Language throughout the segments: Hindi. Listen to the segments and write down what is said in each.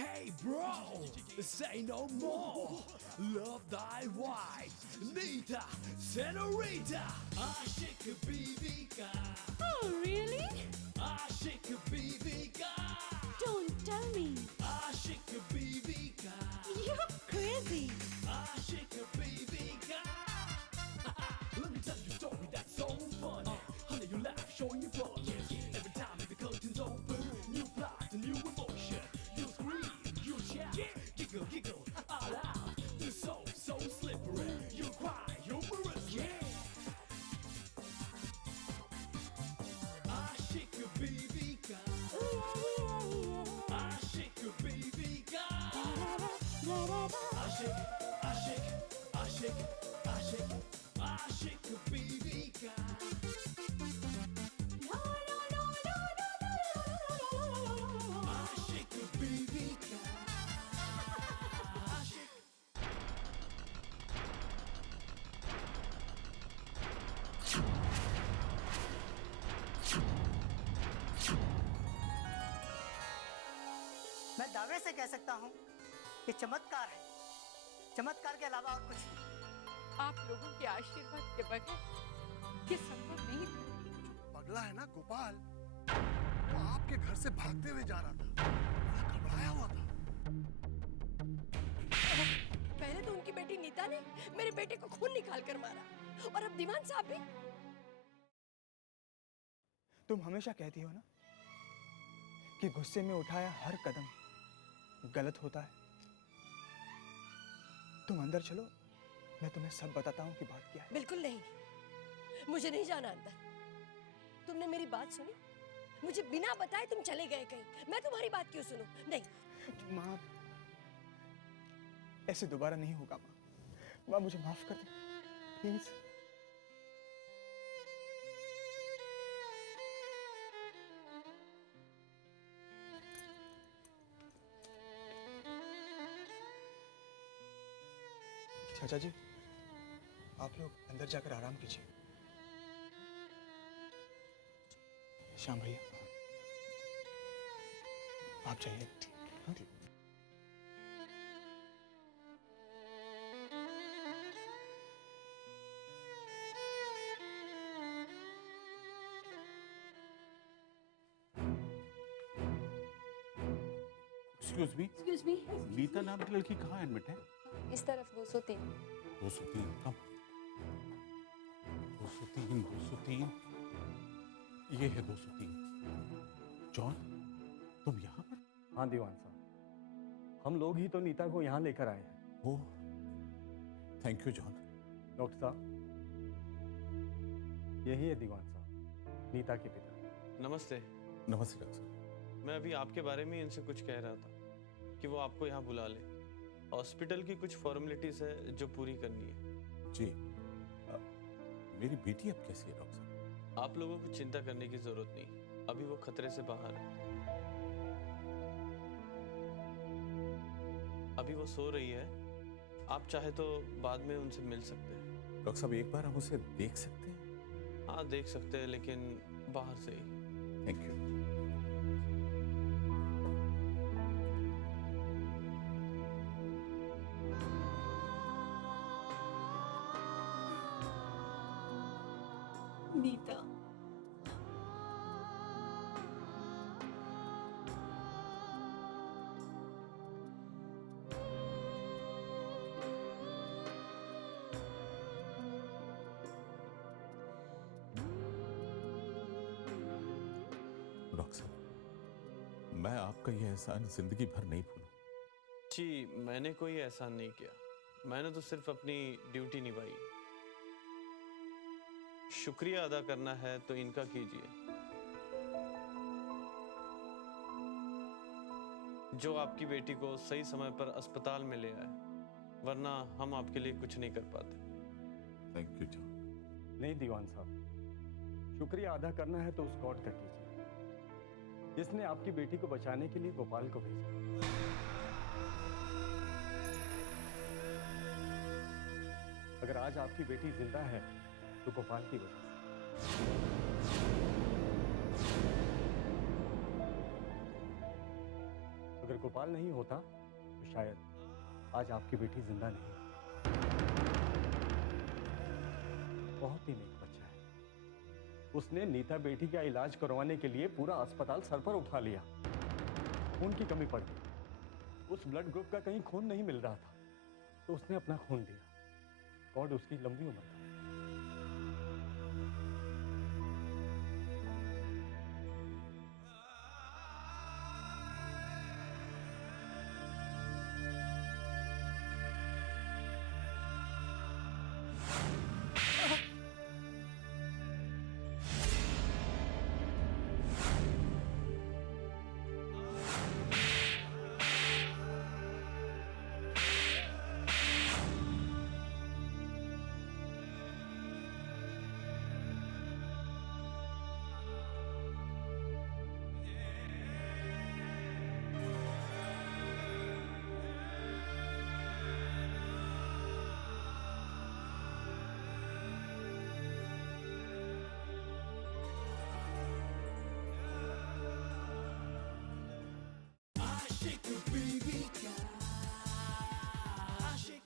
Hey bro, say no more. Love thy wife, Nita, Senorita. Aşık Bibika. Oh, really? Aşık Bibika. Don't tell me. Aşık Bibika. You're crazy. Aşık Bibika. Let me tell you a story that's so funny. Honey, you laugh, showing you fun. Every time the curtains open, new plot, a new emotion. You scream, you shout, giggle, giggle, all out. The soul, so slippery. You cry, humorous, yeah. Aşık Bibika. Aşık Bibika. Aşık, aşık, aşık, aşık, aşık Bibika. Aşık Bibika. Aşık. मैं दावे से कह सकता हूँ कि चमत्कार है, चमत्कार के अलावा और कुछ नहीं। आप लोगों के आशीर्वाद के बगैर ये संभव नहीं था। पगला है ना गोपाल, वो आपके घर से भागते हुए जा रहा था, बड़ा घबराया हुआ था। पहले तो उनकी बेटी नीता ने मेरे बेटे को खून निकाल कर मारा और अब दीवान साहब भी। तुम हमेशा कहती हो ना कि गुस्से में उठाया हर कदम गलत होता है। तुम अंदर चलो, मैं तुम्हें सब बताता हूँ कि बात क्या है। बिल्कुल नहीं, मुझे नहीं जाना अंदर। तुमने मेरी बात सुनी? मुझे बिना बताए तुम चले गए कहीं। मैं तुम्हारी बात क्यों सुनूं? नहीं। माँ, ऐसे दोबारा नहीं होगा माँ। माँ मुझे माफ कर दो प्लीज। चाचा जी, आप लोग अंदर जाकर आराम कीजिए। श्याम भैया, आप जाइए। हाँ? एक्सक्यूज मी, नीता नाम की लड़की कहाँ एडमिट है? इस तरफ 203। 203 कब? 203 ये है 203। जॉन, तुम यहाँ पर? हाँ दीवान साहब, हम लोग ही तो नीता को यहाँ लेकर आए हैं। ओह, थैंक यू जॉन। डॉक्टर साहब, यही है दीवान साहब, नीता के पिता। नमस्ते। नमस्ते डॉक्टर साहब। मैं अभी आपके बारे में इनसे कुछ कह रहा था कि वो आपको यहाँ बुला ले। हॉस्पिटल की कुछ फॉर्मेलिटीज है जो पूरी करनी है। जी, मेरी बेटी अब कैसी है डॉक्टर साहब? आप लोगों को चिंता करने की जरूरत नहीं, अभी वो खतरे से बाहर है। अभी वो सो रही है, आप चाहे तो बाद में उनसे मिल सकते हैं। डॉक्टर साहब, एक बार हम उसे देख सकते हैं? हाँ देख सकते हैं, लेकिन बाहर से ही। Thank you. नीता, डॉक्टर साहब, मैं आपका यह एहसान जिंदगी भर नहीं भूलूं। जी, मैंने कोई एहसान नहीं किया, मैंने तो सिर्फ अपनी ड्यूटी निभाई। शुक्रिया अदा करना है तो इनका कीजिए, जो आपकी बेटी को सही समय पर अस्पताल में ले आए, वरना हम आपके लिए कुछ नहीं कर पाते। Thank you John. नहीं दीवान साहब, शुक्रिया अदा करना है तो उस गॉड का कीजिए जिसने आपकी बेटी को बचाने के लिए गोपाल को भेजा। अगर आज आपकी बेटी जिंदा है तो गोपाल की वजह से। अगर गोपाल नहीं होता तो शायद आज आपकी बेटी जिंदा नहीं होती। बहुत ही नेक बच्चा है। उसने नीता बेटी का इलाज करवाने के लिए पूरा अस्पताल सर पर उठा लिया। खून की कमी पड़ गई, उस ब्लड ग्रुप का कहीं खून नहीं मिल रहा था, तो उसने अपना खून दिया। गॉड उसकी लंबी उम्र करे। Aşık baby girl. Aşık.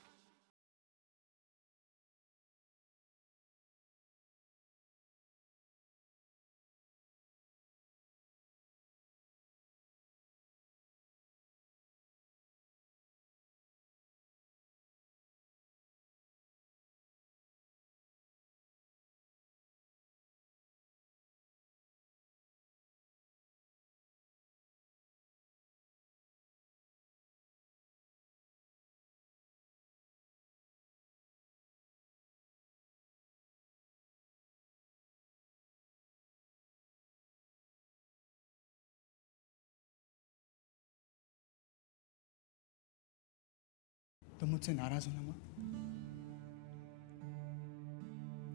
तुम मुझसे नाराज हो ना माँ?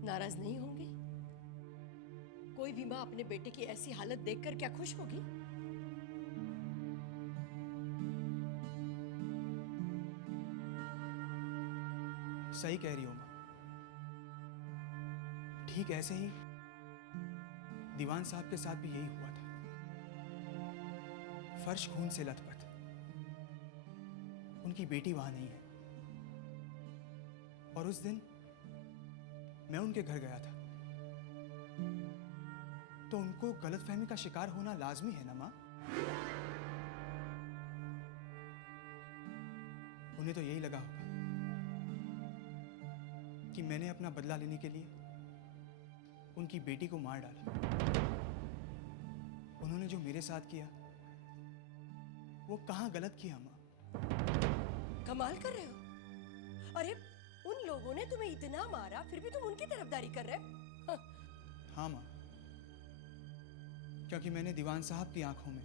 नाराज नहीं होंगे? कोई भी माँ अपने बेटे की ऐसी हालत देखकर क्या खुश होगी? सही कह रही हो माँ। ठीक ऐसे ही दीवान साहब के साथ भी यही हुआ था। फर्श खून से लथपथ। उनकी बेटी वहां नहीं है। और उस दिन मैं उनके घर गया था, तो उनको गलतफहमी का शिकार होना लाजमी है ना माँ? उन्हें तो यही लगा होगा कि मैंने अपना बदला लेने के लिए उनकी बेटी को मार डाला। उन्होंने जो मेरे साथ किया वो कहाँ गलत किया माँ? कमाल कर रहे हो। अरे उन लोगों ने तुम्हें इतना मारा, फिर भी तुम उनकी तरफदारी कर रहे हो? हाँ माँ, क्योंकि मैंने दीवान साहब की आंखों में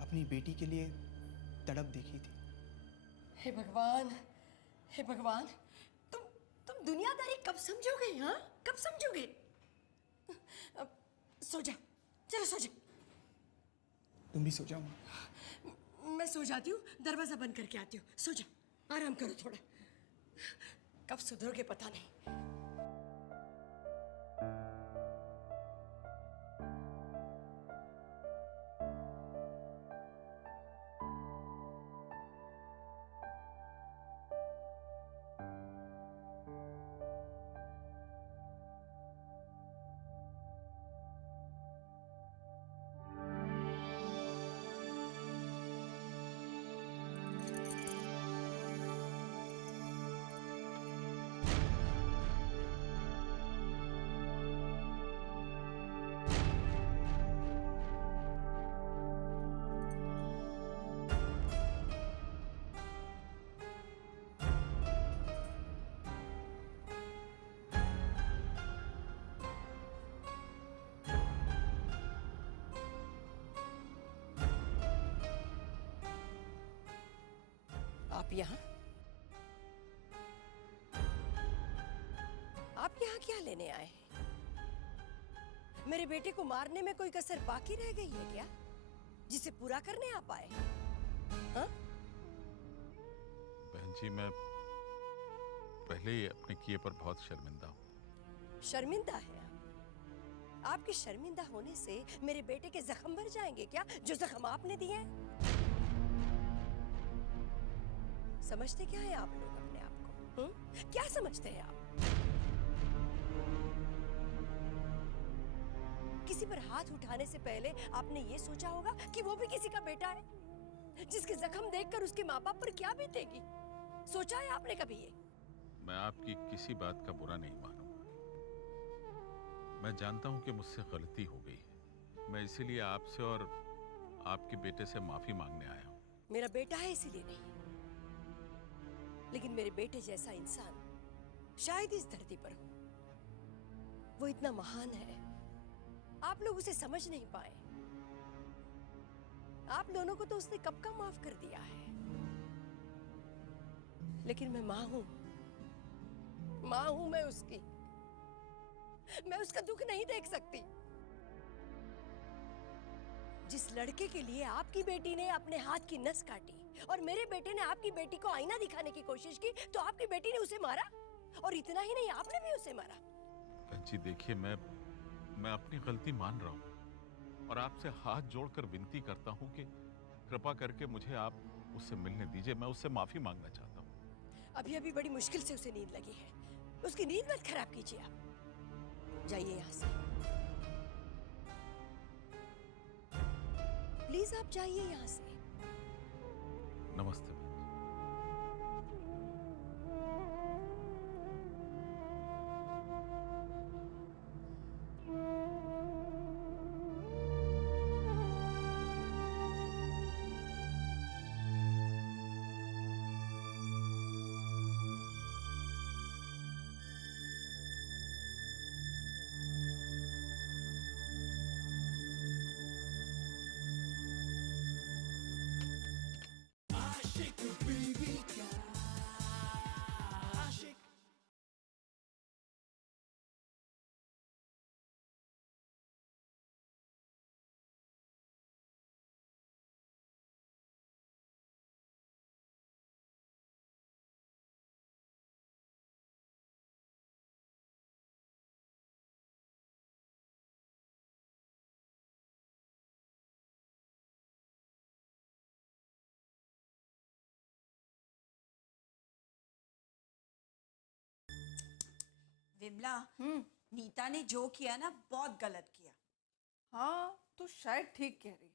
अपनी बेटी के लिए तड़प देखी थी। हे भगवान, हे भगवान, तुम दुनियादारी कब समझोगे? हाँ, कब समझोगे? अब सो जा, चलो सो जा। तुम भी सो जाओ माँ। मैं सो जाती हूँ, दरवाजा बंद करके आती हूँ। सो जा, आराम करो थोड़ा। कब सुधरोगे पता नहीं। आप यहाँ क्या लेने आए हैं? मेरे बेटे को मारने में कोई कसर बाकी रह गई है क्या, जिसे पूरा करने आप आए? हाँ? बहन जी, मैं पहले ही अपने किए पर बहुत शर्मिंदा हूँ। शर्मिंदा है? आपके शर्मिंदा होने से मेरे बेटे के जख्म भर जाएंगे क्या, जो जख्म आपने दिए हैं? समझते क्या है आप लोग अपने आप को? क्या समझते हैं आप? किसी पर हाथ उठाने से पहले आपने ये सोचा होगा कि वो भी किसी का बेटा है, जिसके जख्म देखकर उसके माँ बाप पर क्या बीतेगी? सोचा है आपने कभी ये? मैं आपकी किसी बात का बुरा नहीं मानूंगा। मैं जानता हूं कि मुझसे गलती हो गई है। मैं इसीलिए आपसे और आपके बेटे से माफी मांगने आया हूं। मेरा बेटा है इसीलिए नहीं, लेकिन मेरे बेटे जैसा इंसान शायद इस धरती पर हो। वो इतना महान है, आप लोग उसे समझ नहीं पाए। आप दोनों को तो उसने कब का माफ कर दिया है, लेकिन मैं मां हूं मैं उसकी। मैं उसका दुख नहीं देख सकती। जिस लड़के के लिए आपकी बेटी ने अपने हाथ की नस काटी और मेरे बेटे ने आपकी बेटी को आईना दिखाने की कोशिश की, तो आपकी बेटी ने उसे मारा, और इतना ही नहीं, आपने भी उसे मारा। जी देखिए, मैं अपनी गलती मान रहा हूं और आपसे हाथ जोड़कर विनती करता हूं कि कृपा करके मुझे आप उससे मिलने दीजिए। मैं उससे माफी मांगना चाहता हूं। अभी अभी बड़ी मुश्किल से उसे नींद लगी है, उसकी नींद मत खराब कीजिए आप। जाइए यहां से, प्लीज आप जाइए यहां से। नमस्ते। आशिक बीवी का आशिक। विमला, नीता ने जो किया ना, बहुत गलत किया। हाँ, तो शायद ठीक कह रही है,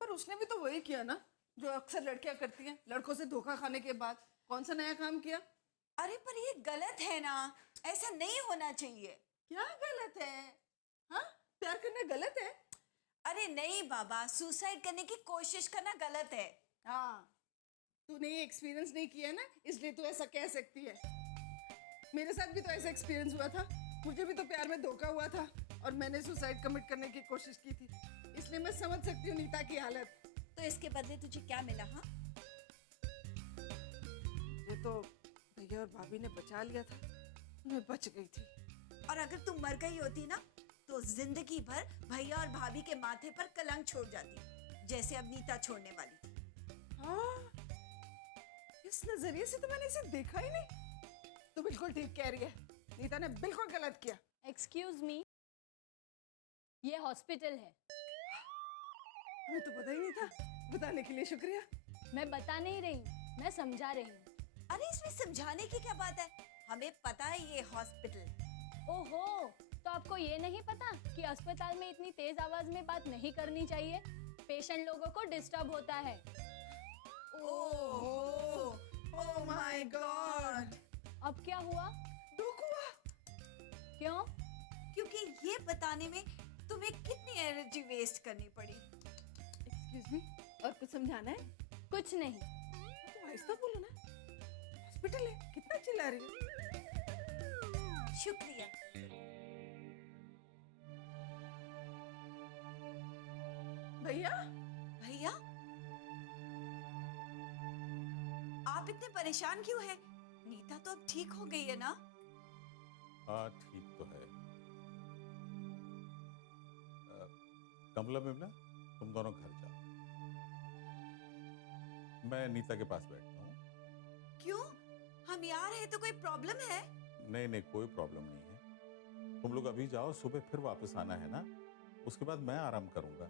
पर उसने भी तो वही किया ना जो अक्सर लड़कियां करती हैं, लड़कों से धोखा खाने के बाद। कौन सा नया काम किया? अरे पर ये गलत है ना, ऐसा नहीं होना चाहिए। क्या गलत है? हाँ, प्यार करना गलत है? अरे नहीं बाबा, सुसाइड करने की कोशिश करना गलत है। हाँ, तूने ये एक्सपीरियंस नहीं किया ना, इसलिए तू ऐसा कह सकती है। मेरे साथ भी तो ऐसा एक्सपीरियंस हुआ था। मुझे भी तो प्यार में धोखा हुआ था और मैंने सुसाइड कमिट करने की कोशिश की थी, इसलिए मैं समझ सकती हूँ नीता की हालत। तो इसके बदले तुझे क्या मिला? हाँ, ये तो भैया और भाभी ने बचा लिया था, मैं बच गई थी। और अगर तू मर गई होती ना, तो जिंदगी भर भैया और भाभी के माथे पर कलंक छोड़ जाती, जैसे अब नीता छोड़ने वाली थी। हाँ, इस नजरिए से तो मैंने इसे देखा ही नहीं। तो बिल्कुल ठीक कह रही है, नीता ने बिल्कुल गलत किया। एक्सक्यूज मी, ये हॉस्पिटल है। हमें तो पता ही नहीं था, बताने के लिए शुक्रिया। मैं बता नहीं रही, मैं समझा रही हूँ। अरे इसमें समझाने की क्या बात है, हमें पता है ये हॉस्पिटल। ओहो, तो आपको ये नहीं पता कि अस्पताल में इतनी तेज आवाज में बात नहीं करनी चाहिए, पेशेंट लोगों को डिस्टर्ब होता है। Oh my God. अब क्या हुआ? दुख हुआ। क्यों? क्योंकि ये बताने में तुम्हें कितनी एनर्जी वेस्ट करनी पड़ी। एक्सक्यूज मी, और कुछ समझाना है? कुछ नहीं। तो आहिस्ता बोलो ना, हॉस्पिटल है, कितना चिल्ला रही है। शुक्रिया। भैया, भैया, आप इतने परेशान क्यों हैं? नीता तो अब ठीक हो गई है ना? हाँ, ठीक तो है। कमला बिमला, तुम दोनों घर जाओ, मैं नीता के पास बैठता हूँ। क्यों? हम यहाँ रहे तो कोई प्रॉब्लम है? नहीं नहीं, कोई प्रॉब्लम नहीं है। तुम लोग अभी जाओ, सुबह फिर वापस आना है ना, उसके बाद मैं आराम करूंगा।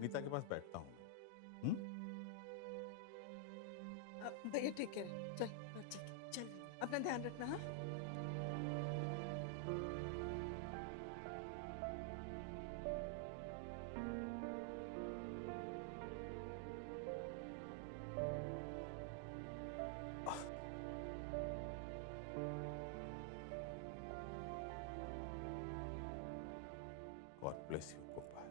नीता के पास बैठता हूँ। देखिए टेक केयर, चल ठीक है, चल अपना ध्यान रखना। हाँ God bless you, Gopal.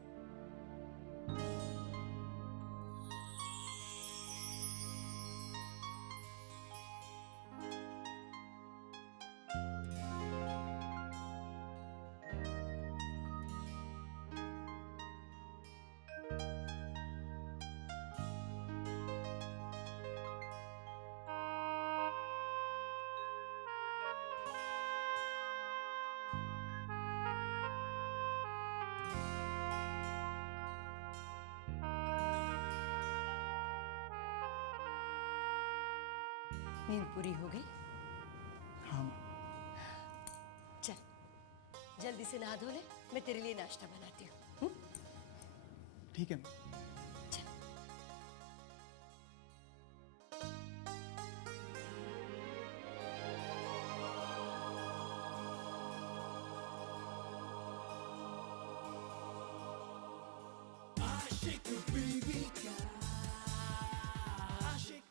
नींद पूरी हो गई? हाँ चल जल्दी से नहा धो ले, मैं तेरे लिए नाश्ता बनाती हूँ। ठीक है। चल। Ashik baby ka Ashik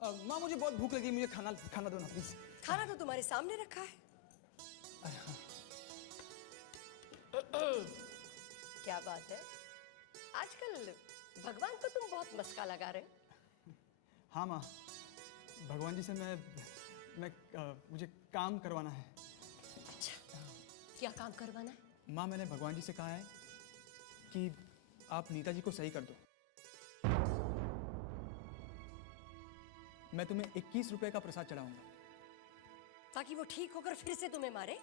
माँ मुझे बहुत भूख लगी, मुझे खाना खाना दो ना प्लीज। खाना तो तुम्हारे सामने रखा है। क्या बात है, आजकल भगवान को तुम बहुत मस्का लगा रहे हो। हाँ माँ, भगवान जी से मुझे काम करवाना है। अच्छा, क्या काम करवाना है? माँ मैंने भगवान जी से कहा है कि आप नीता जी को सही कर दो। मैं तुम्हें 21 रुपए का प्रसाद चढ़ाऊंगा। ताकि वो ठीक होकर फिर से तुम्हें मारे?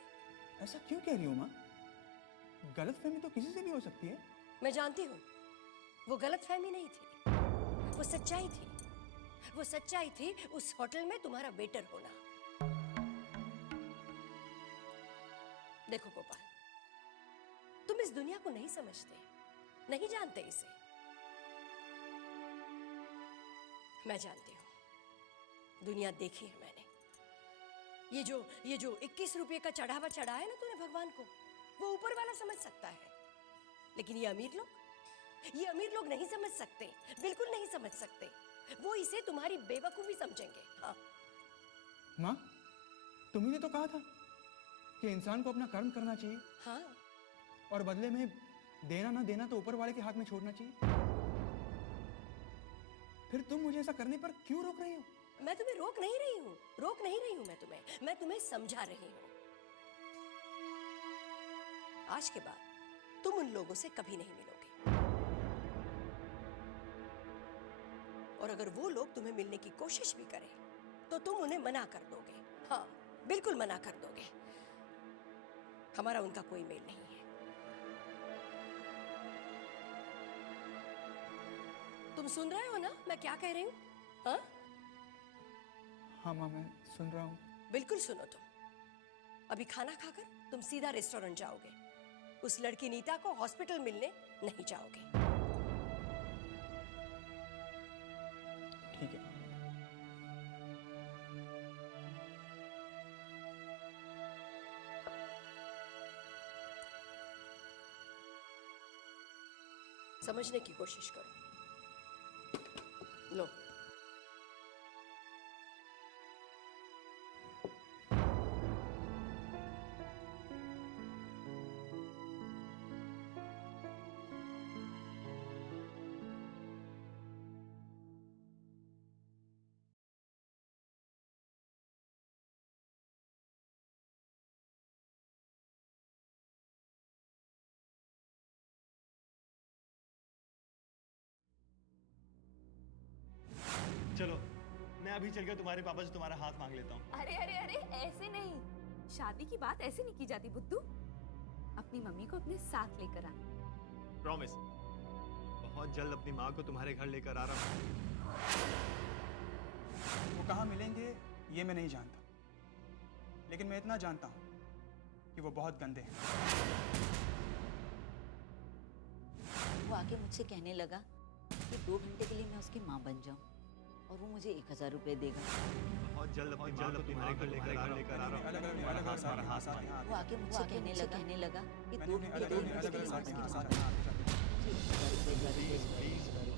ऐसा क्यों कह रही हो माँ? गलतफहमी तो किसी से भी हो सकती है। मैं जानती हूँ, वो गलतफहमी नहीं थी, वो सच्चाई थी। वो सच्चाई थी उस होटल में तुम्हारा वेटर होना। देखो गोपाल, तुम इस दुनिया को नहीं समझते, नहीं जानते इसे। मैं जानती हूँ, दुनिया देखी है मैंने। ये जो 21 रुपये का चढ़ावा चढ़ा है ना तूने भगवान को, वो ऊपर वाला समझ सकता है, लेकिन ये अमीर लोग नहीं समझ सकते, बिल्कुल नहीं समझ सकते। वो इसे तुम्हारी बेवकूफी समझेंगे। हाँ माँ, तुम्ही ने तो कहा था कि इंसान को अपना कर्म करना चाहिए। हाँ, और बदले में देना ना देना तो ऊपर वाले के हाथ में छोड़ना चाहिए। फिर तुम मुझे ऐसा करने पर क्यों रोक रही हो? मैं तुम्हें रोक नहीं रही हूँ मैं तुम्हें समझा रही हूँ। आज के बाद तुम उन लोगों से कभी नहीं मिलोगे, और अगर वो लोग तुम्हें मिलने की कोशिश भी करें तो तुम उन्हें मना कर दोगे। हाँ, बिल्कुल मना कर दोगे। हमारा उनका कोई मेल नहीं है। तुम सुन रहे हो ना मैं क्या कह रही हूँ? हाँ हाँ माँ, मैं सुन रहा हूँ। बिल्कुल सुनो। तुम अभी खाना खाकर तुम सीधा रेस्टोरेंट जाओगे, उस लड़की नीता को हॉस्पिटल मिलने नहीं जाओगे। ठीक है। समझने की कोशिश करो। लो, अभी चलकर तुम्हारे पापा से तुम्हारा हाथ मांग लेता हूँ। अरे अरे अरे, ऐसे नहीं, शादी की बात ऐसे नहीं की जाती बुद्धू। अपनी मम्मी को अपने साथ लेकर आना। प्रॉमिस, बहुत जल्द अपनी माँ को तुम्हारे घर लेकर आ रहा हूँ। वो कहाँ मिलेंगे ये मैं नहीं जानता, लेकिन मैं इतना जानता हूँ कि वो बहुत गंदे हैं। वो आके मुझसे कहने लगा कि 2 घंटे के लिए मैं उसकी माँ बन जाऊं और वो मुझे 1000 रुपए देगा। बहुत जल्द तुम्हारे घर लेकर आ रहा हूँ। वो आके मुझसे कहने लगा कि 2 घंटे के लिए मैं उसकी माँ बन जाऊं।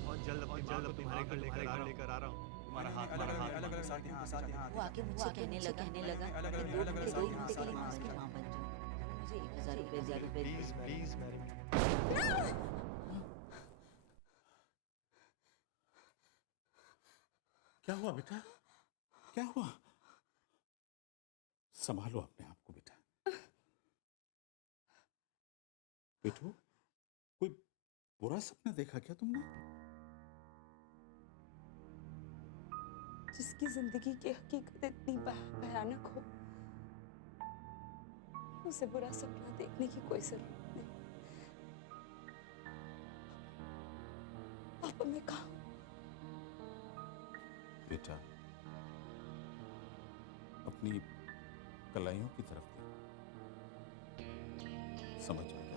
बहुत जल्द तुम्हारे घर लेकर आ रहा हूँ। तुम्हारा हाथ वो आके मुझसे कहने लगा कि 2 घंटे के लिए मैं उसकी माँ बन जाऊं और मुझे 1000 रुपए प्लीज क्या हुआ बेटा? क्या हुआ? संभालो अपने आप को बेटा। बेटू, कोई बुरा सपना देखा क्या तुमने? जिसकी जिंदगी की हकीकत इतनी भयानक हो, उसे बुरा सपना देखने की कोई जरूरत नहीं। पापा मैं कहा बेटा, अपनी कलाइयों की तरफ देखो, समझ में जाएगा।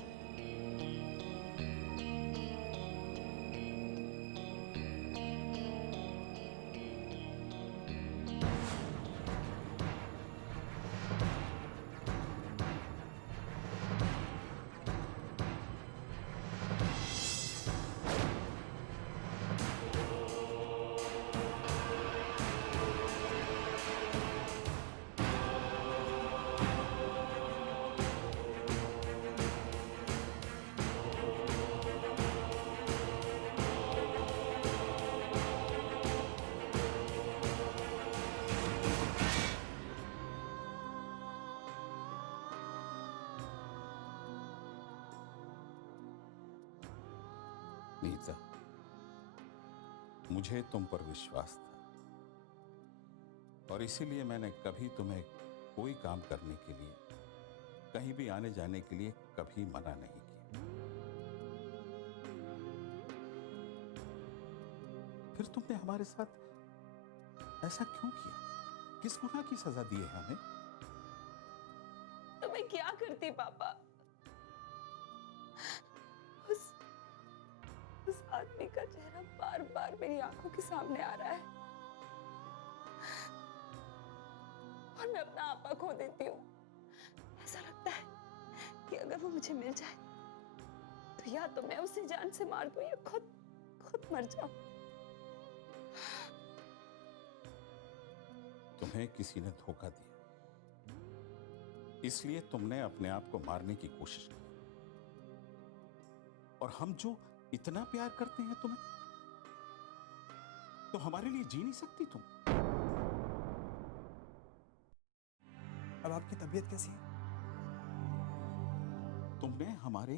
नीता, मुझे तुम पर विश्वास था और इसीलिए मैंने कभी तुम्हें कोई काम करने के लिए, कहीं भी आने जाने के लिए कभी मना नहीं किया। फिर तुमने हमारे साथ ऐसा क्यों किया? किस गुनाह की सजा दी है हमें? तो मैं क्या करती पापा? उस आदमी का चेहरा बार बार मेरी आंखों के सामने आ रहा है और मैं अपना आपा खो देती हूँ। ऐसा लगता है कि अगर वो मुझे मिल जाए तो या तो मैं उसे जान से मार दूं या खुद मर जाऊं। तुम्हें किसी ने धोखा दिया, इसलिए तुमने अपने आप को मारने की कोशिश की। और हम जो इतना प्यार करते हैं तुम्हें, तो हमारे लिए जी नहीं सकती तुम? अब आपकी तबीयत कैसी है? तुमने हमारे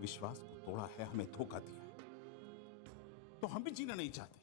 विश्वास को तोड़ा है, हमें धोखा दिया है, तो हम भी जीना नहीं चाहते।